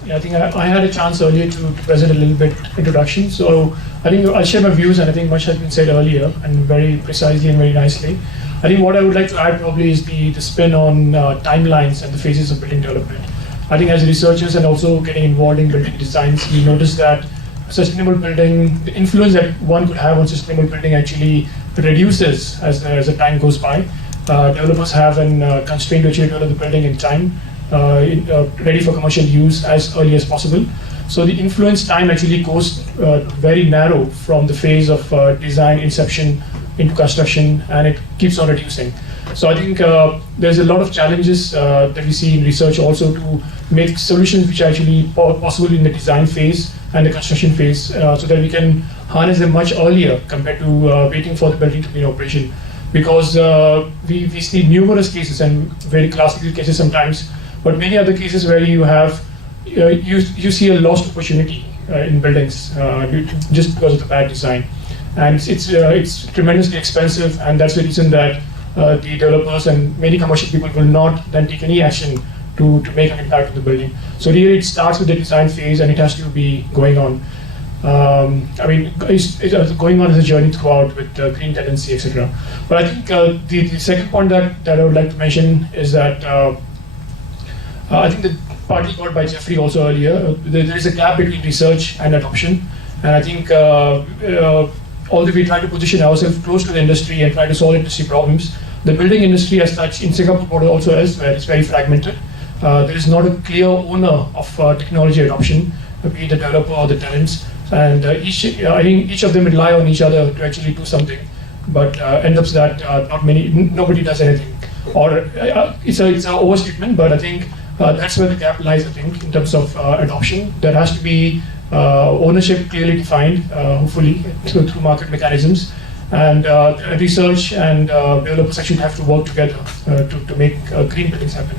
Yeah, I think I had a chance earlier to present a little bit introduction. So I think I'll share my views, and I think much has been said earlier, and very precisely and very nicely. I think what I would like to add probably is the spin on timelines and the phases of building development. I think as researchers and also getting involved in building designs, we notice that sustainable building, the influence that one could have on sustainable building actually reduces as the time goes by. Developers have a constraint to actually develop the building in time, ready for commercial use as early as possible. So the influence time actually goes very narrow from the phase of design inception into construction, and it keeps on reducing. So I think there's a lot of challenges that we see in research also to make solutions which are actually possible in the design phase and the construction phase, so that we can harness them much earlier compared to waiting for the building to be in operation. Because we see numerous cases and very classical cases sometimes, but many other cases where you have you see a lost opportunity in buildings just because of the bad design, and it's tremendously expensive, and that's the reason that the developers and many commercial people will not then take any action to make an impact on the building. So really, it starts with the design phase, and it has to be going on. I mean, it's going on as a journey throughout with green tenancy, etc. But I think the second point that I would like to mention is that I think that partly covered by Jeffrey also earlier, there is a gap between research and adoption. And I think although we try to position ourselves close to the industry and try to solve industry problems, the building industry as such in Singapore, but also elsewhere, is very fragmented. There is not a clear owner of technology adoption, be it the developer or the tenants. And I think each of them rely on each other to actually do something, but end up that nobody does anything. Or it's an overstatement, but I think that's where the gap lies, I think, in terms of adoption. There has to be ownership clearly defined, hopefully, through market mechanisms. And research and developers actually have to work together to make green buildings happen.